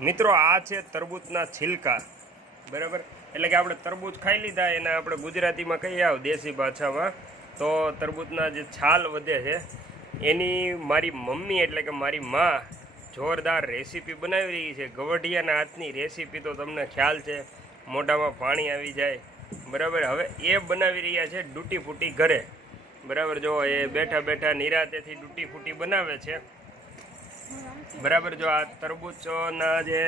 મિત્રો, આ છે તરબૂચના છિલકા. બરાબર? એટલે કે આપણે તરબૂચ ખાઈ લીધા, એને આપણે ગુજરાતીમાં કહીએ આવ, દેશી ભાષામાં. તો તરબૂચના જે છાલ વધે છે, એની મારી મમ્મી એટલે કે મારી માં જોરદાર રેસીપી બનાવી રહી છે. ગવઢિયાના હાથની રેસીપી તો તમને ખ્યાલ છે, મોઢામાં પાણી આવી જાય. બરાબર? હવે એ બનાવી રહ્યા છે ડૂટી ફૂટી ઘરે. બરાબર? જો એ બેઠા બેઠા નિરાતેથી ડૂટી ફૂટી બનાવે છે બરાબર, જો આ તરબૂચના જે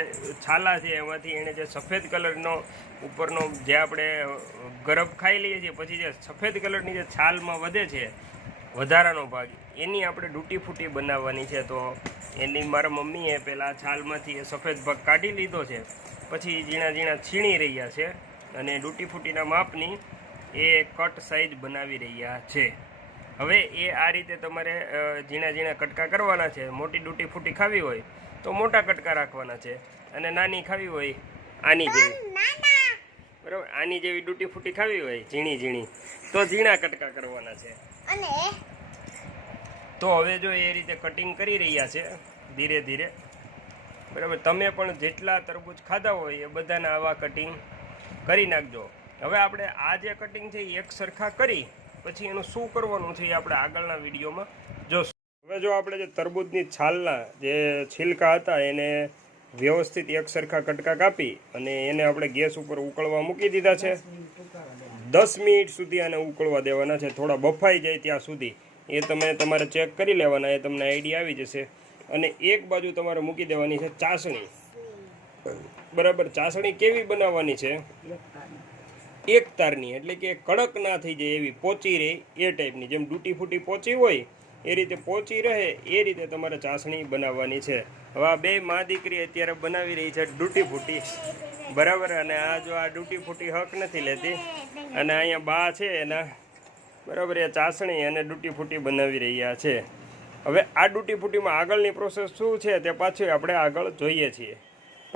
છાલા છે, એમાંથી એણે જે સફેદ કલરનો, ઉપરનો જે આપણે ગરબ ખાઈ લઈએ છીએ, પછી જે સફેદ કલરની જે છાલમાં વધે છે, વધારાનો ભાગ, એની આપણે ડૂટી ફૂટી બનાવવાની છે. તો એની મારા મમ્મીએ પહેલાં છાલમાંથી એ સફેદ ભાગ કાઢી લીધો છે, પછી ઝીણા ઝીણા છીણી રહ્યા છે, અને ડૂટી ફૂટીના માપની એ કટ સાઈઝ બનાવી રહ્યા છે. હવે એ આ રીતે તમારે ઝીણા ઝીણા કટકા કરવાના છે. મોટી ડૂટી ફૂટી ખાવી હોય તો મોટા કટકા રાખવાના છે. અને નાની ખાવી હોય આની જેવી. બરાબર? આની જેવી ડૂટી ફૂટી ખાવી હોય ઝીણી ઝીણી તો ઝીણા કટકા કરવાના છે. તો હવે જો એ રીતે કટિંગ કરી રહ્યા છે ધીરે ધીરે. બરાબર? તમે પણ જેટલા તરબૂચ ખાધા હોય એ બધાના આવા કટિંગ કરી નાખજો. હવે આપણે આ જે કટિંગ છે એ એક સરખા કરી પછી એનું શું કરવાનું છે એ આપણે આગળના વિડીયોમાં જોશું. હવે જો આપણે જે તરબૂજની છાલના જે છિલકા હતા, એને વ્યવસ્થિત એક સરખા કટકા કાપી અને એને આપણે ગેસ ઉપર ઉકળવા મૂકી દીધા છે. દસ મિનિટ સુધી આને ઉકળવા દેવાના છે. થોડા બફાઈ જાય ત્યાં સુધી. એ તમે તમારે ચેક કરી લેવાના, એ તમને આઈડિયા આવી જશે. અને એક બાજુ તમારે મૂકી દેવાની છે ચાસણી. બરાબર, ચાસણી કેવી બનાવવાની છે? એક તારની એટલે કે કડક ના થઈ જાય એવી પોચી રહે એ ટાઈપની જેમ ડૂટી ફૂટી પોચી હોય, એ રીતે પોચી રહે, એ રીતે તમારે ચાસણી બનાવવાની છે. હવે આ બે મા દીકરી અત્યારે બનાવી રહી છે ડૂટી ફૂટી. બરાબર? અને આ જો આ ડૂટી ફૂટી હક નથી લેતી. અને અહીંયા બા છે એના. બરાબર? એ ચાસણી અને ડૂટી ફૂટી બનાવી રહ્યા છે. હવે આ ડૂટી ફૂટીમાં આગળની પ્રોસેસ શું છે તે પાછું આપણે આગળ જોઈએ છીએ.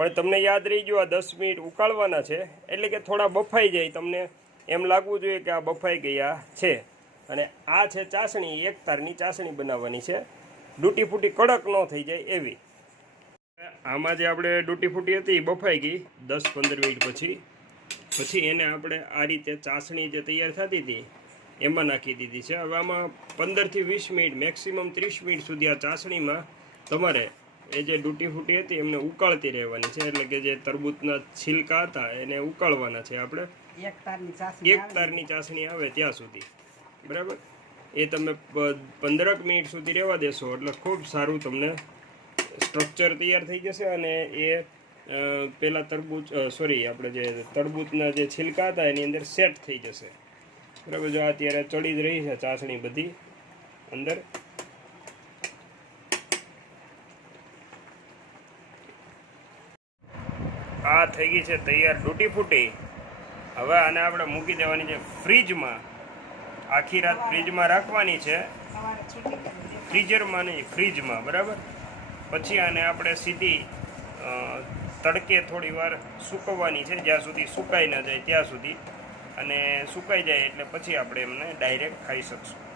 પણ તમને યાદ રહી ગયું આ દસ મિનિટ ઉકાળવાના છે. એટલે કે થોડા બફાઈ જાય તમને એમ લાગવું જોઈએ કે આ બફાઈ ગયા છે. અને આ છે ચાસણી, એક તારની ચાસણી બનાવવાની છે. ડૂટી ફૂટી કડક ન થઈ જાય એવી. આમાં જે આપણે ડૂટી ફૂટી હતી એ બફાઈ ગઈ દસ પંદર મિનિટ પછી. પછી એને આપણે આ રીતે ચાસણી જે તૈયાર થતી હતી, એમાં નાખી દીધી છે. હવે આમાં પંદરથી વીસ મિનિટ, મેક્સિમમ ત્રીસ મિનિટ સુધી આ ચાસણીમાં તમારે એ જે ડૂટી ફૂટી હતી એમને ઉકાળતી રહેવાની છે એટલે કે જે તરબૂચના છિલકા હતા એને ઉકાળવાના છે આપણે. એક તારની ચાસણી એક તારની ચાસણી આવે ત્યાં સુધી. બરાબર? એ તમે પંદરક મિનિટ સુધી રહેવા દેશો એટલે ખૂબ સારું તમને સ્ટ્રક્ચર તૈયાર થઈ જશે અને એ પેલા તરબૂચ સોરી આપણે જે તરબૂચના જે છિલકા હતા એની અંદર સેટ થઈ જશે. બરાબર? જો અત્યારે ચડી જ રહી છે ચાસણી બધી અંદર. આ થઈ ગઈ છે તૈયાર તૂટી ફૂટી. હવે આને આપણે મૂકી દેવાની છે ફ્રીજમાં. આખી રાત ફ્રીજમાં રાખવાની છે. ફ્રીજરમાં નહીં, ફ્રીજમાં, બરાબર? પછી આને આપણે સીધી તડકે થોડી વાર સૂકવવાની છે, જ્યાં સુધી સુકાઈ ન જાય ત્યાં સુધી. અને સુકાઈ જાય એટલે પછી આપણે એમને ડાયરેક્ટ ખાઈ શકશું.